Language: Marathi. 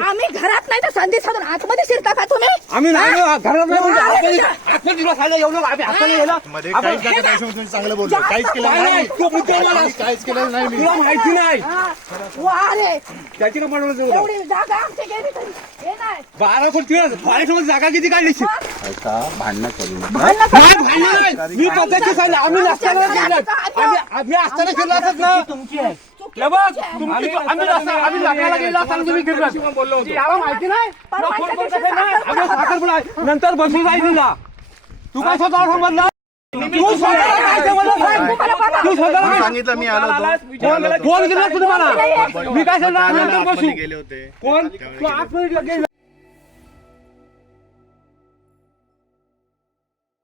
आम्ही घरात नाही तर संधी साधून आतमध्ये शिरता का तुम्ही? आम्ही नाही घरात नाही आतमध्ये दिवस आले एवढं आम्ही हाताने गेला चांगलं बोललो काहीच केलं नाही काहीच केलं नाही तुला माहिती नाही त्याची जागा आमची गेली तरी हे नाही 12 कोटी जागा किती काढली भांडणं करू मी पद्धती सांगितलं आम्ही नसताना आम्ही असताना फिरला असत ना आम्ही लग्नाला गेलो असताना तुम्ही फिरला बोललो होतो याला माहिती नाही नंतर बसून जायचं ना तू काय स्वतः समजला तू सांगितलं मी आलो फोन केला तुम्हाला मी काय सांगणार नंतर बसू गेले होते कोण तू 8 मिनिट